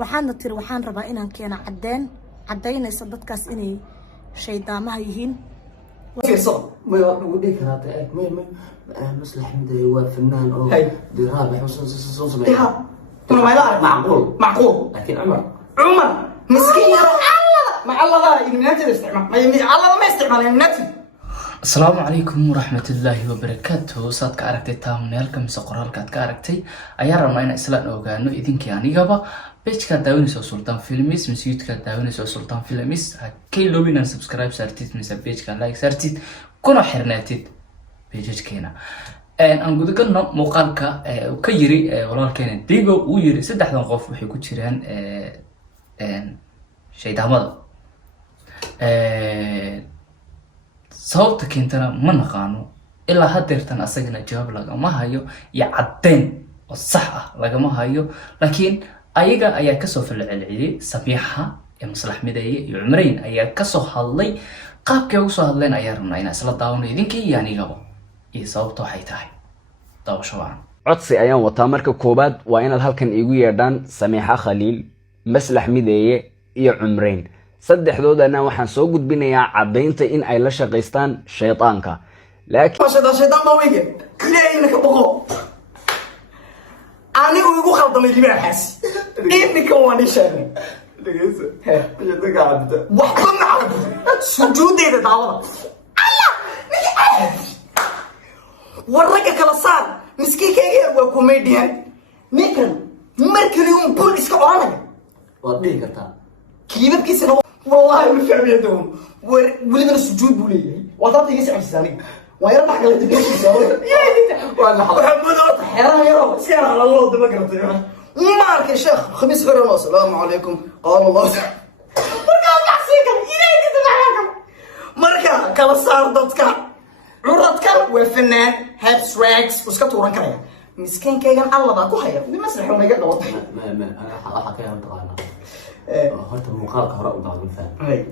waxaana tiri waxaan rabaa inaan keeno cadeynaysa dadkaas inay shaydaamaha yihiin ما ودي كرات ما مصلح مدري وفنان أو درابة صوص ما يعرف معقول لكن عمر مسكين يا مع الله ذا يمنعت الاستعمال ما يستعمل يمنعت. السلام عليكم ورحمة الله وبركاته. صاد كاركتي تامنيلكم سقرال كات كاركتي أيار ما إن إسلام أوجانو إذن كياني جابا بيش كداوني سو سلطان فيلميس مسيوت كداوني سو سلطان فيلميس كي لوبينا سبسكرايب سارتيت من بيج كان لايك سارتيت كنا حرناتيت بيجج كينا aan guud galno muuqaalka ka yiri walaalkeen Digo uu yiri saddexdan qof waxay ku jiraan shaydaamada sababta keentana ma naqaano ilaa hadeertan asagana jawaab lagama hayo iyo cadeyn oo sax ah lagama hayo laakiin ayaga ayaa ka soo falceliyay Samiixa iyo Maslax Mideeye iyo Umreyn ayaa ka soo hadlay qaabkay ugu soo hadleen ayaa rabnaa inaan isla daawano idinkii iyo anigaba iyo sababta waxay tahay daawashada codsi ayaan wataa marka koobaad waa inaad halkan iigu yeedhaan Samiixa Khaliil Maslax Mideeye iyo Umreyn saddexdoodana waxaan soo gudbinayaa cadeynta in ay la shaqeystaan shaytaanka laakiin shaytaan ma weeye ilaahay ka boqo ani ugu khaldamay libaaxaas inka waan sheegay دقيقة جدك عبد waxba ma arko sujuudeeda daawada Allah warraga kala saar miskiinkayga waa comedian ninkan markii uu bul iska oranay ودي كتا kiibabkiisana wallahi ma fahmiyadoo waliba sujuud buu leeyahay wadaad iga sacaysanay waa yar dhaxgal dibkiisa ولا محمد حيران يا رب سير على الله دم قرطي ما عارف يا شيخ خميس خير السلام عليكم قال الله مركا بحسيك إلهي تتبعكم مركا كلا صار ضدك عرضك وفنان هاد سراكس وسكتوران كايا مسكين كايان الله باكو حيا بمسرح وما يقدر وضح ما أنا حكيها أنت قانا هات المقال كهراء وضعه بالفعل هاي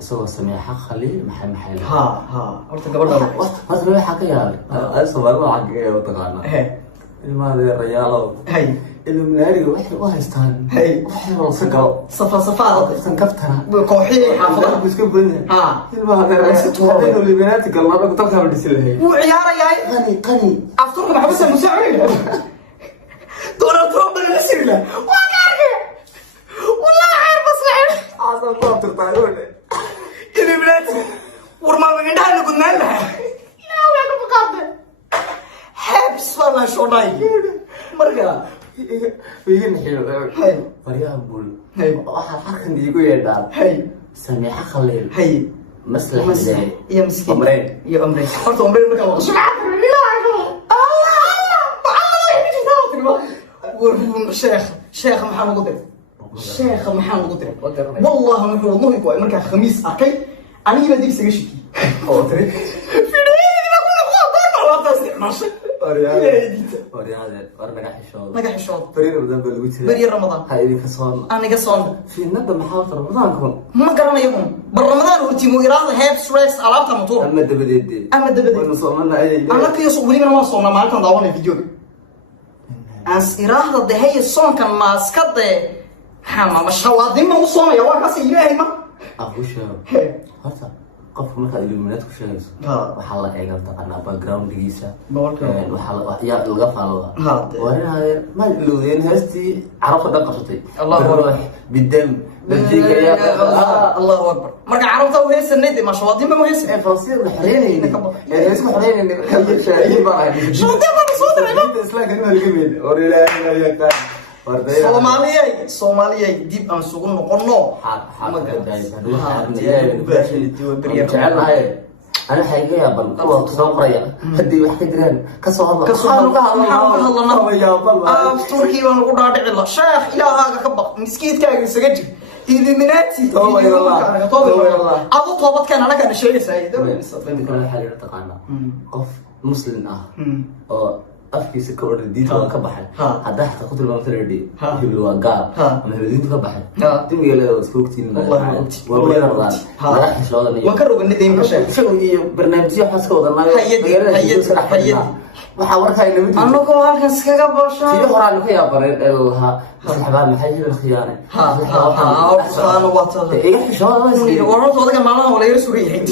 سوى Samiixa Khaliil محل ها قلت قبل ما تبي حكيها أصلا ما حكيها وتقانا المال الرجال هاي المناري وحستان هاي وحنا صقر صفا سنكفتها كوحي حافظة بسكب بني ها المال الرجال اللي بناتك الله بقى تركها بالسلة وعيارة جاي قني أفطرك محبوس المساعدين دونالد ترامب اللي نسير له والله عير مصلحة عظم الله تقطعونه إذا بناتي ورما بقينا قلنا لها لا وعليكم بقابل حبس والله شو رايك مرقا ويجينا حلو هاي مريم بول هاي واحد حركة يقول يا دار هاي Samiixa Khaliil هاي Maslax Mideeye يا مسكين Umreyn يا أمرين قلت أمرين مرقا والله سمعت الله شيخ محمد قدر شيخ محمد قدر والله ما في والله كوي مركا خميس أكي أنا يلا ديك سجشتي أو تري في ماشي ورياضة ورنجح الشوط نجح الشوط برير بدن بالوتر بري رمضان هاي كصون أنا قصون في ندم محاولة رمضان كون ما قرنا يوم بالرمضان ورتي مو إرادة هيب ستريس على موتور أما دبدي أما دبدي ونصومنا أي أنا كي يصوري من ما صونا ما كان ضاون الفيديو أس إرادة ده هي الصون كان ماسكت حما مش هو ضمن ما صونا يا واحد بس يجي ما أبو شاب هذا قف مركز الإلومينات كشيء وحلا إيجار تقنا باكجراوند جيسا وحلا يا الغفلة وأنا ما الإلومين هستي عرفت ده قصتي الله بالدم بالجيك يا الله أكبر مركز عرفته وهي السنة ما شاء الله ضمن ما هي السنة فصير حريني يعني اسمه حريني إنك خليك شايف بقى شو ده ما صوت أنت إسلاك إنه الجميل وريلا يا كان Soomaaliya dib aan sugu noqono أنا حقيقة بل الله تصوري هدي واحد جيران كسر تركي وأنا قلنا دع الله شيخ إلى هذا كبق مسكين كاي سجدي إليميناتي أبو طلبت كان أنا كان شيء سعيد كل حاجة تقانا قف مسلم afkiisa ka orday diinta ka baxay hadaa xataa ku tilmaamtay reedi hibil waa gaar ama diinta ka baxay dimiga isku ogtiin waa xishoodan waan ka roganay deeynka sheekh iyo barnaamijyo xaska wadanaay hay'ad waxaa warkaa inama jirto anagoo halkan iskaga booshaan sidii horaan ka yaabareen ee lahaa saxbaa maxay hebel khiyaanay iga xishooda wararta odaga maalmaha wala yar sugan yahay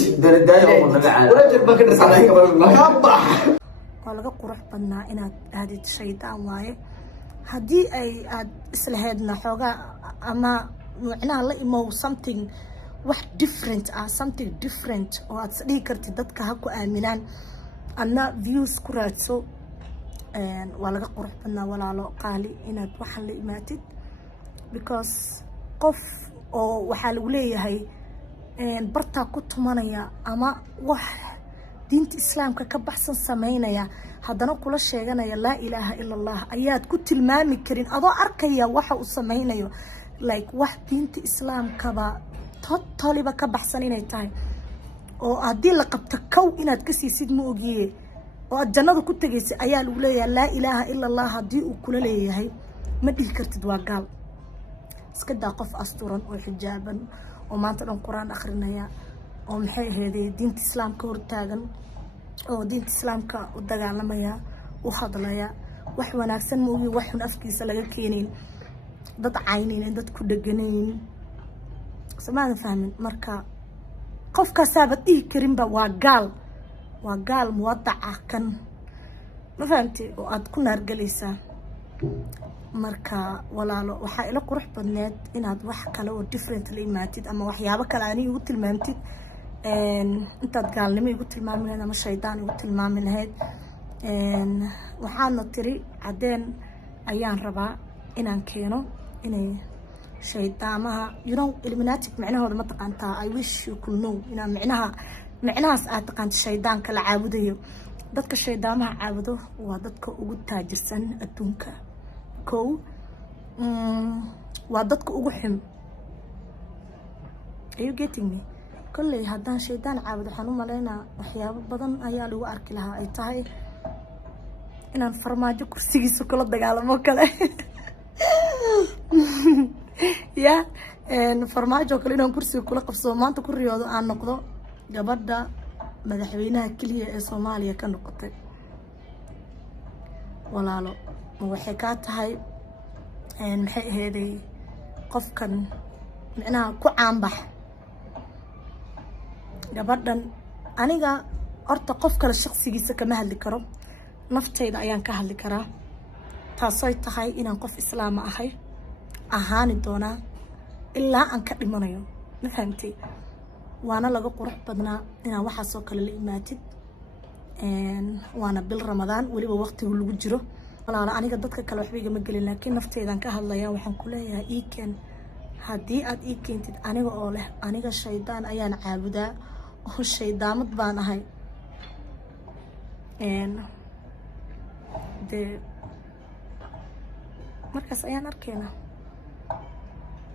waa laga qurux badnaa inaad aadid shaydaan waaye haddii aad islaheedna xoogaa ama micnaha la imow something wax different ah something different oo aad isdhihi kartid dadka ha ku aaminaan adna views ku raadso waa laga qurux badnaa walaalo qaali inaad waxan la imaatid because qof oo waxaa lagu leeyahay bartaa ku tumanaya ama wax diinta islaamka ka baxsan sameynaya haddana kula sheeganaya laa ilaaha ila allah ayaad ku tilmaami karin adoo arkaya waxa uu sameynayo like wax diinta islaamkaba totaliba ka baxsan inay tahay oo haddii la qabto kow inaad ka siisid ma ogiye oo aad jannada ku tegaysa ayaa lagu leeyahay laa ilaaha ila allah haddii uu kula leeyahay ma dhihi kartid waa gaal iska daa qof asturan oo xijaaban oo maanta dhan qur-aan akhrinaya oo maxay ahaydee diinta islaamka hortaagan oo diinta islaamka u dagaalamaya u hadlaya wax wanaagsan ma ogi wax xun afkiisa laga keenayn dad caynayn dad ku dheganayn samaada fahmin marka qofkaasaaba dhihi karinba waa gaal muwadaca kan ma fahamtay oo aad ku naargelaysaa marka walaalo waxaa ila qurux badneed inaad wax kale oo different la imaatid ama waxyaabo kale ani igu tilmaamtid intaad gaalnimo igu tilmaami lahayd ama shaydaan igu tilmaami lahayd waxaadna tiri caddeen ayaan rabaa inaan keeno inay shaydaamaha illuminatic micnahooda ma taqaantaa I wish you could know inaa micnahaas aad taqaanta shaydaanka la caabudayo dadka shaydaamaha caabudo waa dadka ugu taajirsan adduunka kow waa dadka ugu xun are you getting me kolley haddaan shaydaan caabudo waxaan u malaynaa waxyaabo badan ayaa lagu arki lahaa ay tahay inaan farmaajo kursigiisa kula dagaalamo kale ya farmaajo kale inaan kursiga kula qabsado maanta ku riyoodo aan noqdo gabadha madaxweynaha keliya ee Soomaaliya ka noqotay walaalo ma waxay ka tahay maxay ahaydey qofkan micnaha ku caanbax gabadhan aniga horta qof kale shaqsigiisa kama hadli karo naftayda ayaan ka hadli karaa taasoo tahay inaan qof islaam ahay ahaani doonaa ilaa aan ka dhimanayo ma fahamtay waana laga qurux badnaa inaan waxaasoo kale la imaatid waana bil ramadaan weliba waqtigu lagu jiro walaalo aniga dadka kale waxba igama gelin laakiin nafteydan ka hadlaya waxaan ku leeyahay iikeen haddii aad ii keentid aniga oo leh aniga shaydaan ayaan caabudaa oo shaydaamad baan ahay dee markaas ayaan arkaynaa